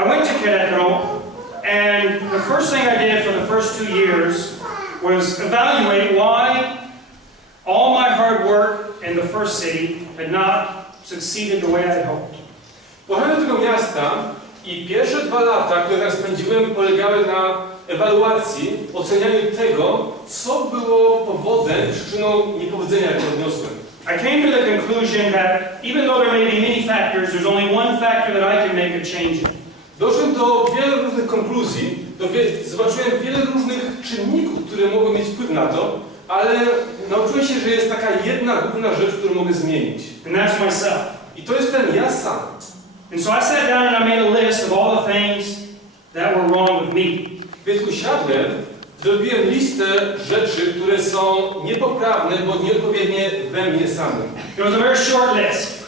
I went to Querétaro, and the first thing I did for the first 2 years was evaluate why all my hard work in the first city had not succeeded the way I had hoped. Pojechałem do tego miasta i pierwsze 2 lata, które tam spędziłem, polegały na ewaluacji, ocenianiu tego, co było powodem, przyczyną niepowodzenia, jakie odniosłem. I came to the conclusion that even though there may be many factors, there's only one factor that I can make a change in. Doszedłem do wielu różnych konkluzji, zobaczyłem wiele różnych czynników, które mogą mieć wpływ na to, ale nauczyłem się, że jest taka jedna główna rzecz, którą mogę zmienić. And that's myself. I to jestem ja sam. And so I sat down and I made a list of all the things that were wrong with me. Więc usiadłem, zrobiłem listę rzeczy, które są niepoprawne, bo nieodpowiednie we mnie samym. It was a very short list.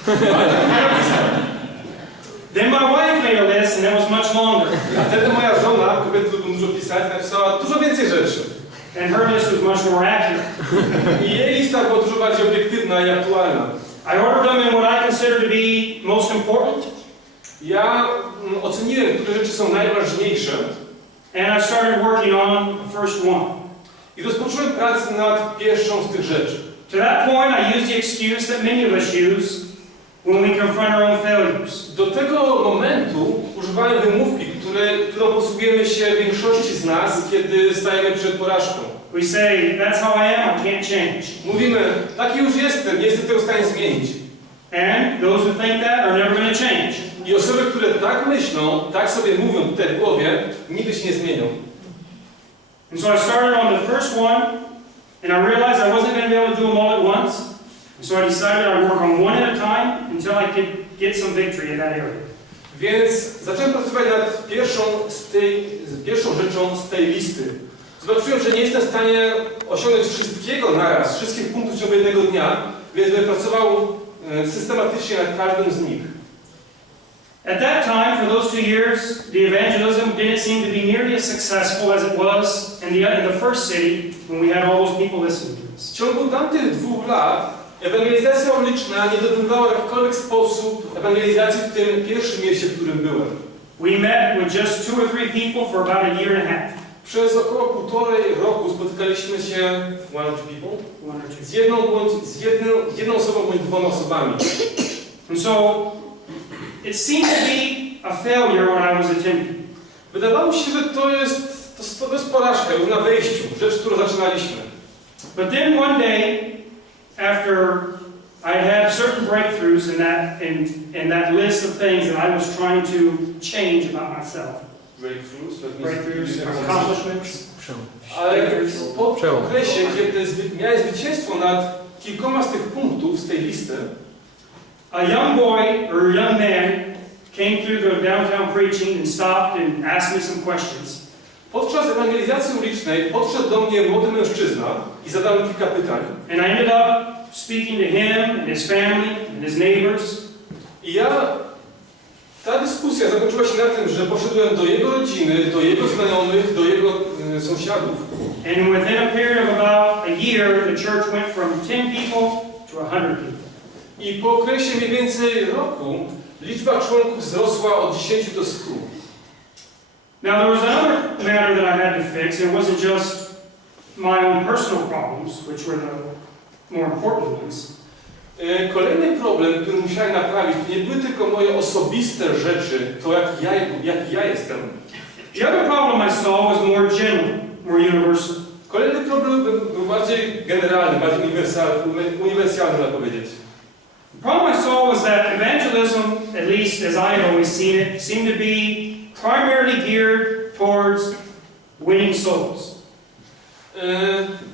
Then my wife made a list and it was much longer. A wtedy moja żona, kobieta lubi dużo pisać, napisała dużo więcej rzeczy. And her list was much more accurate. I jej lista była dużo bardziej obiektywna i aktualna. I ordered them in what I consider to be most important. Ja oceniłem, które rzeczy są najważniejsze. And I started working on the first one. I rozpocząłem pracę nad pierwszą z tych rzeczy. To that point, I used the excuse that many of us use when we confront our own failures. Do tego momentu używałem wymówki, którą posługujemy się większości z nas, kiedy stajemy przed porażką. We say, that's how I am, I can't change. Mówimy, taki już jestem, nie jestem tego w stanie zmienić. And those who think that are never going to change. I osoby, które tak myślą, tak sobie mówią tutaj w głowie, nigdy się nie zmienią. And so I started on the first one, and I realized I wasn't going to be able to do them all at once. And so I decided I'd work on one at a time until I could get some victory in that area. Więc zacząłem pracować nad pierwszą rzeczą z tej listy. Zobaczyłem, że nie jestem w stanie osiągnąć wszystkiego naraz, wszystkich punktów w ciągu jednego dnia, więc będę pracował systematycznie nad każdym z nich. At that time, for those 2 years, the evangelism didn't seem to be nearly as successful as it was in the first city when we had all those people listening to us. W ciągu tamtych 2 lat ewangelizacja uliczna nie dokonywała w jakikolwiek sposób ewangelizacji w tym pierwszym mieście, w którym byłem. We met with just 2 or 3 people for about a year and a half. Przez około 1,5 roku spotykaliśmy się z jedną osobą bądź 2 osobami. And so it seemed to be a failure when I was attempting. Wydawało się, że to jest porażka już na wejściu, rzecz, którą zaczynaliśmy. But then one day, after I had certain breakthroughs in that list of things that I was trying to change about myself. Breakthroughs, accomplishments. Ale po okresie, kiedy miałem zwycięstwo nad kilkoma z tych punktów z tej listy, a young boy or young man came through the downtown preaching and stopped and asked me some questions. Podczas ewangelizacji ulicznej podszedł do mnie młody mężczyzna i zadał mi kilka pytań. And I ended up speaking to him and his family and his neighbors. I ta dyskusja zakończyła się na tym, że poszedłem do jego rodziny, do jego znajomych, do jego sąsiadów. And within a period of about a year, the church went from 10 people to 100 people. I po okresie mniej więcej roku liczba członków wzrosła od 10 do 100. Now there was another matter that I had to fix. It wasn't just my own personal problems, which were the more important ones. Kolejny problem, który musiałem naprawić, to nie były tylko moje osobiste rzeczy, to jak ja jestem. The other problem I saw was more general, more universal. Kolejny problem był bardziej generalny, bardziej uniwersalny, można powiedzieć. The problem I saw was that evangelism, at least as I had always seen it, seemed to be primarily geared towards winning souls.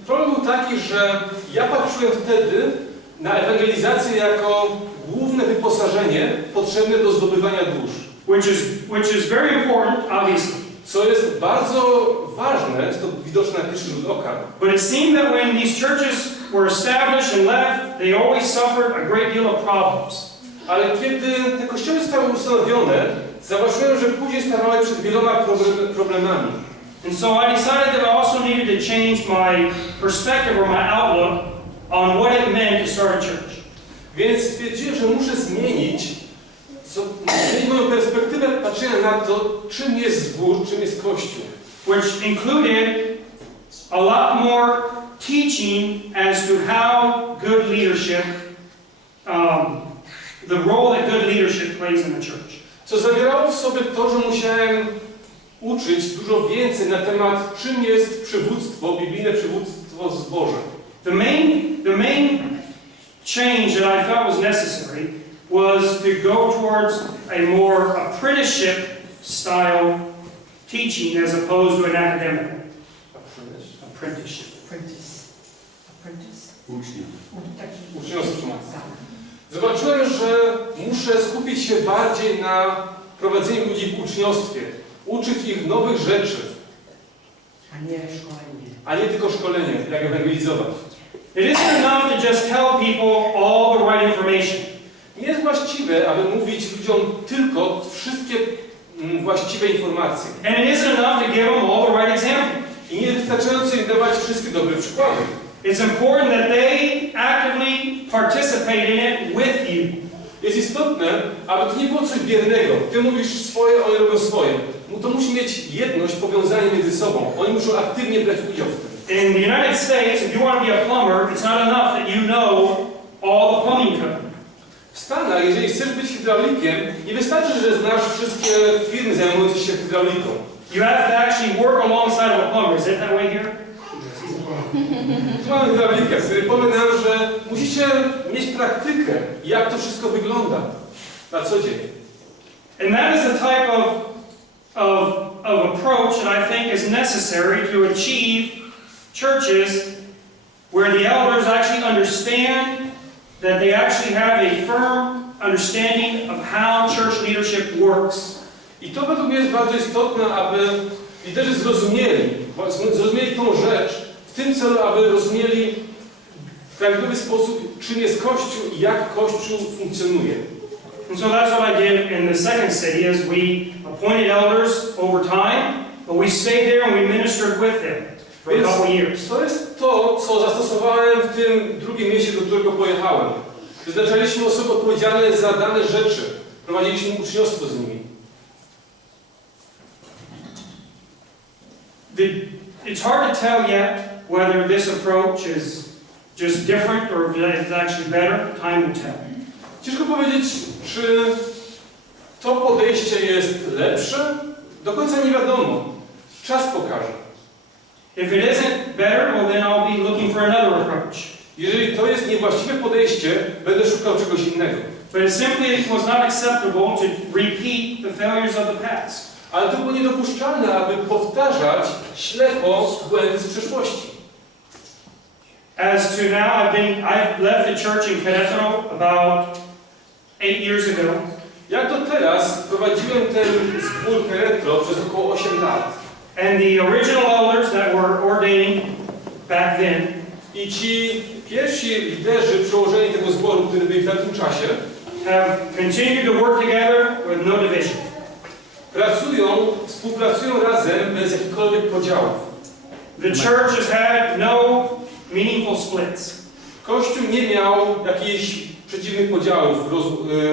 Problem był taki, że ja patrzyłem wtedy na ewangelizację jako główne wyposażenie potrzebne do zdobywania dusz. Which is very important, obviously. Co jest bardzo ważne, jest to widoczne na pierwszy rzut oka. But it seemed that when these churches were established and left, they always suffered a great deal of problems. Ale kiedy te kościoły zostały ustanowione, zauważyłem, że później stawały przed wieloma problemami. And so I decided that I also needed to change my perspective or my outlook on what it meant to start a church. Więc stwierdziłem, że muszę zmienić zmienić moją perspektywę patrzenia na to, czym jest zbór, czym jest Kościół. Which included a lot more teaching as to how good leadership, the role that good leadership plays in the church. Co zawierało w sobie to, że musiałem uczyć dużo więcej na temat, czym jest przywództwo, biblijne przywództwo w zborze. The main change that I felt was necessary was to go towards a more apprenticeship style teaching as opposed to an academic apprenticeship. Uczniostwo. Zobaczyłem, że muszę skupić się bardziej na prowadzeniu ludzi w uczniostwie, uczyć ich nowych rzeczy, a nie tylko szkolenie, jak ewangelizować. It isn't enough to just tell people all the right information. Nie jest właściwe, aby mówić ludziom tylko wszystkie właściwe informacje. And it isn't enough to give them all the right examples. I nie jest wystarczająco im dawać wszystkie dobre przykłady. It's important that they actively participate in it with you. Jest istotne, aby to nie było coś biernego. Ty mówisz swoje, oni robią swoje. To musi mieć jedność, powiązanie między sobą. Oni muszą aktywnie brać udział w tym. In the United States, if you want to be a plumber, it's not enough that you know all the plumbing code. W Stanach, jeżeli chcesz być hydraulikiem, nie wystarczy, że znasz wszystkie firmy zajmujące się hydrauliką. You have to actually work alongside of a plumber. Is it that way here? Tu mamy hydraulikę, który powie nam, że musicie mieć praktykę, jak to wszystko wygląda na co dzień. And that is the type of approach that I think is necessary to achieve churches where the elders actually understand that they actually have a firm understanding of how church leadership works. I to według mnie jest bardzo istotne, aby liderzy zrozumieli tą rzecz w tym celu, aby rozumieli w prawidłowy sposób, czym jest Kościół i jak Kościół funkcjonuje. And so that's what I did in the second city, is we appointed elders over time, but we stayed there and we ministered with them for a couple years. To jest to, co zastosowałem w tym drugim mieście, do którego pojechałem. Wyznaczaliśmy osoby odpowiedzialne za dane rzeczy. Prowadziliśmy uczniostwo z nimi. It's hard to tell yet whether this approach is just different or if it's actually better. Time will tell. Ciężko powiedzieć, czy to podejście jest lepsze. Do końca nie wiadomo. Czas pokaże. If it isn't better, well then I'll be looking for another approach. Jeżeli to jest niewłaściwe podejście, będę szukał czegoś innego. But it simply was not acceptable to repeat the failures of the past. Ale to było niedopuszczalne, aby powtarzać ślepo błędy z przeszłości. As to now, I've left the church in Querétaro about 8 years ago. Jak do teraz prowadziłem ten zbór Querétaro przez około 8 lat. And the original elders that were ordained back then, I ci pierwsi liderzy przełożeni tego zboru, którzy byli w tamtym czasie, have continued to work together with no division. współpracują razem bez jakichkolwiek podziałów. The church has had no meaningful splits. Kościół nie miał jakichś przeciwnych podziałów,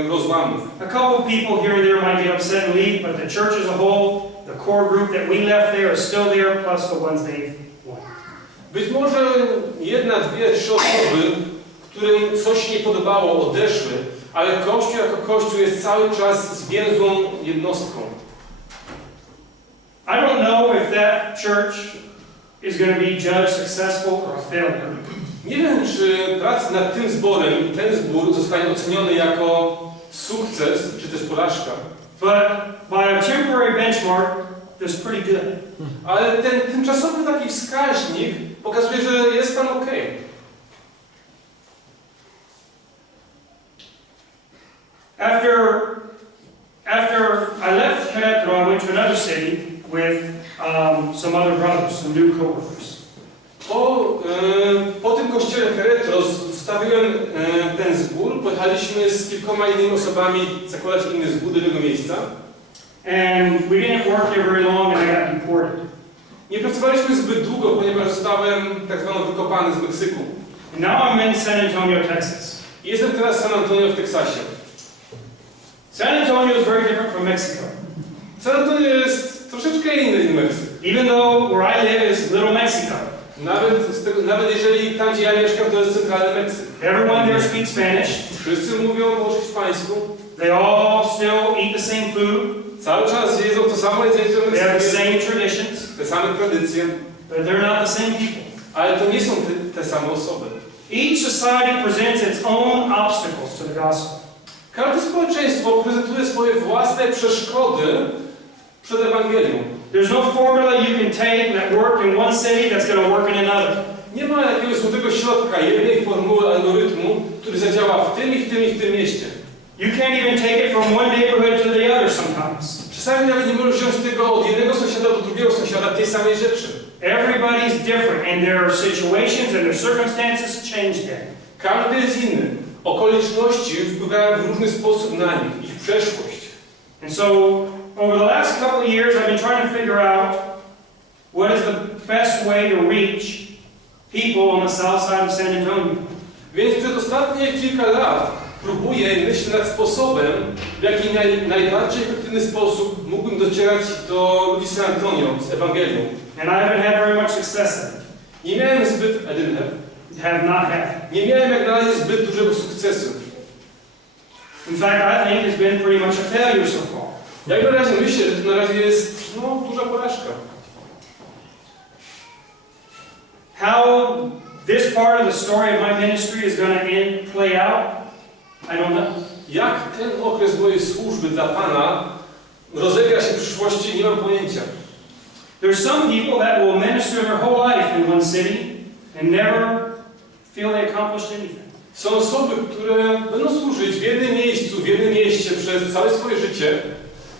rozłamów. A couple people here and there might get upset and leave, but the church as a whole, the core group that we left there is still there, plus the ones they've won. Być może jedna, dwie, trzy osoby, którym coś nie podobało, odeszły, ale Kościół jako Kościół jest cały czas zwięzłą jednostką. I don't know if that church is going to be judged successful or a failure. Nie wiem, czy praca nad tym zborem i ten zbór zostanie oceniony jako sukces, czy też porażka. But by a temporary benchmark, that's pretty good. Ale ten tymczasowy taki wskaźnik pokazuje, że jest tam ok. After I left Querétaro, I went to another city with some other brothers, some new co-workers. Po tym kościele Querétaro zostawiłem ten zbór, pojechaliśmy z kilkoma innymi osobami zakładać inny zbór do tego miejsca. And we didn't work there very long and I got deported. Nie pracowaliśmy zbyt długo, ponieważ zostałem tak zwano wykopany z Meksyku. And now I'm in San Antonio, Texas. Jestem teraz w San Antonio w Teksasie. San Antonio is very different from Mexico. San Antonio jest troszeczkę inny niż Meksyk. Even though where I live is Little Mexico. Nawet jeżeli tam, gdzie ja mieszkam, to jest centralny Meksyk. Everyone there speaks Spanish. Wszyscy mówią po hiszpańsku. They all still eat the same food. Cały czas jedzą to samo jedzenie, They have the same traditions. te same tradycje. But they're not the same people. Ale to nie są te same osoby. Each society presents its own obstacles to the gospel. Każde społeczeństwo prezentuje swoje własne przeszkody przed Ewangelią. There's no formula you can take that worked in one city that's going to work in another. Nie ma jakiegoś złotego środka, jednej formuły algorytmu, który zadziała w tym i w tym i w tym mieście. You can't even take it from one neighborhood to the other sometimes. Czasami nawet nie możesz wziąć tego od jednego sąsiada do drugiego sąsiada tej samej rzeczy. Everybody's different and their situations and their circumstances change them. Każdy jest inny. Okoliczności wpływają w różny sposób na nich, ich przeszłość. And so, over the last couple of years, I've been trying to figure out what is the best way to reach people on the south side of San Antonio. Więc przez ostatnie kilka lat próbuję myśleć nad sposobem, w jaki najbardziej efektywny sposób mógłbym docierać do ludzi San Antonio z Ewangelią. And I haven't had very much success at it. Nie miałem zbyt, Have not had. nie miałem jak na razie zbyt dużego sukcesu. In fact, I think it's been pretty much a failure so far. Jak na razie myślę, że to na razie jest duża porażka. How this part of the story of my ministry is going to play out, I don't know. Jak ten okres mojej służby dla Pana rozegra się w przyszłości, nie mam pojęcia. There's some people that will minister their whole life in one city and never feel they accomplished anything. Są osoby, które będą służyć w jednym miejscu, w jednym mieście przez całe swoje życie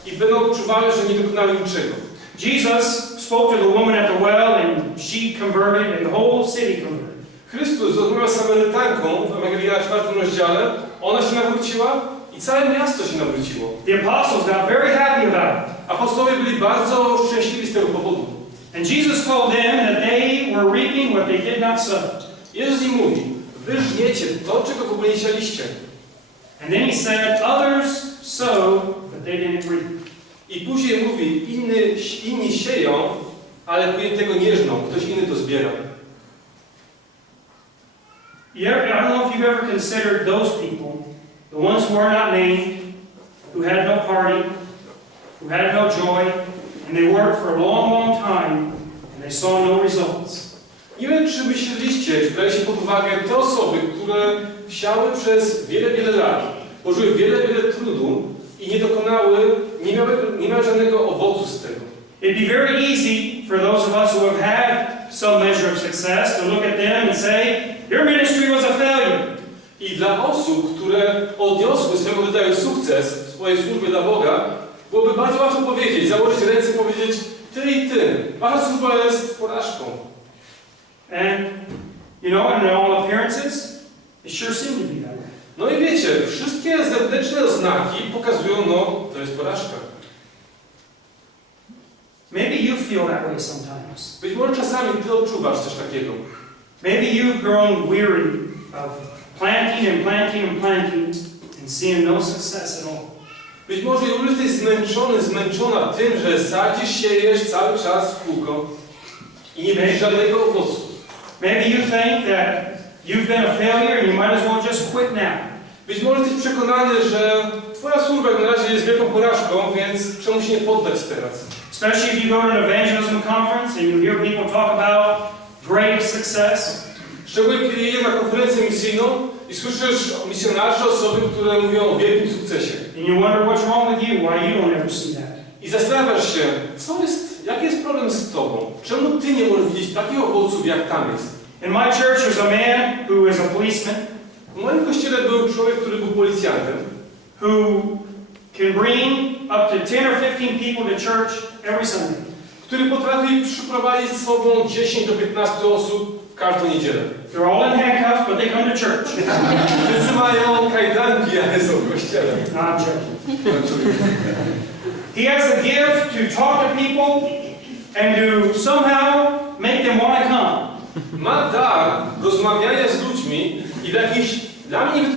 i będą odczuwały, że nie dokonały niczego. Jesus spoke to the woman at the well and she converted and the whole city converted. Chrystus rozmawiał z Samarytanką w Ewangelii na 4 rozdziale, ona się nawróciła i całe miasto się nawróciło. The apostles got very happy about it. Apostołowie byli bardzo szczęśliwi z tego powodu. And Jesus told them that they were reaping what they did not sow. Jezus im mówi, wy żniecie to, czego w ogóle nie sialiście. And then he said, others sow, but they didn't reap. I później mówi, inni sieją, ale później tego nie żną, ktoś inny to zbiera. I don't know if you've ever considered those people, the ones who are not named, who had no party, who had no joy, and they worked for a long, long time, and they saw no results. Nie wiem, czy myśleliście, czy braliście pod uwagę te osoby, które wsiały przez wiele, wiele lat, położyły wiele, wiele trudu i nie dokonały, nie miały żadnego owocu z tego. It'd be very easy for those of us who have had some measure of success to look at them and say, your ministry was a failure. I dla osób, które odniosły swego rodzaju sukces w swojej służbie dla Boga, byłoby bardzo łatwo powiedzieć, założyć ręce i powiedzieć, ty i ty, wasza służba jest porażką. And, you know, in all appearances, it sure seemed to be that way. No i wiecie, wszystkie zewnętrzne oznaki pokazują, to jest porażka. Maybe you feel that way sometimes. Być może czasami ty odczuwasz coś takiego. Maybe you've grown weary of planting and planting and planting and seeing no success at all. Być może już jesteś zmęczona tym, że sadzisz, siejesz cały czas w kółko i nie widzisz żadnego owocu. Maybe you think that you've been a failure and you might as well just quit now. Być może jesteś przekonany, że twoja służba jak na razie jest wielką porażką, więc czemu się nie poddać teraz? Especially if you go to an evangelism conference and you hear people talk about great success. Szczególnie kiedy jedziesz na konferencję misyjną i słyszysz misjonarzy, osoby, które mówią o wielkim sukcesie. And you wonder what's wrong with you, why you don't ever see that. I zastanawiasz się, jaki jest problem z tobą? Czemu ty nie możesz widzieć takich owoców, jak tam jest? In my church there's a man who is a policeman. W moim kościele był człowiek, który był policjantem, who can bring up to 10 or 15 people to church every Sunday. Który potrafi przyprowadzić z sobą 10 do 15 osób w każdą niedzielę. They're all in handcuffs, but they come to church. Wszyscy mają kajdanki, ale są w kościele. No, I'm joking. He has a gift to talk to people and to somehow make them want to come. Ma dar rozmawiania z ludźmi i w jakiś dla mnie